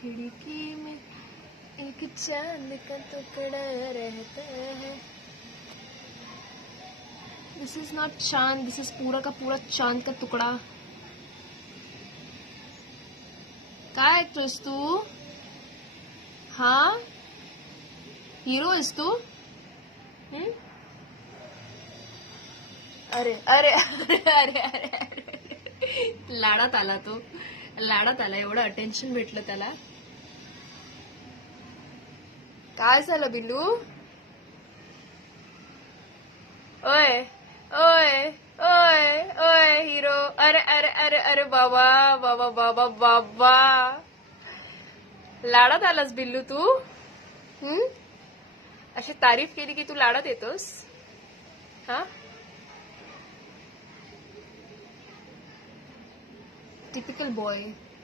खिड़की में एक चांद का टुकड़ा रहता है. This is not chand, this is पूरा का पूरा चांद का तुकडा. काय ऐकतोस तू? हा, हिरो आहेस तू? अरे अरे अरे अरे अरे अरे, लाडात आला तो, लाडात आला. एवढं अटेन्शन भेटलं त्याला. काय झालं बिल्लू? ओय ओय ओय ओय हिरो. अरे अरे अरे अरे बाबा बाबा बाबा बाबा, लाडात आलास बिल्लू तू. अशी तारीफ केली की तू लाडात येतोस. हा, टिपिकल बॉय.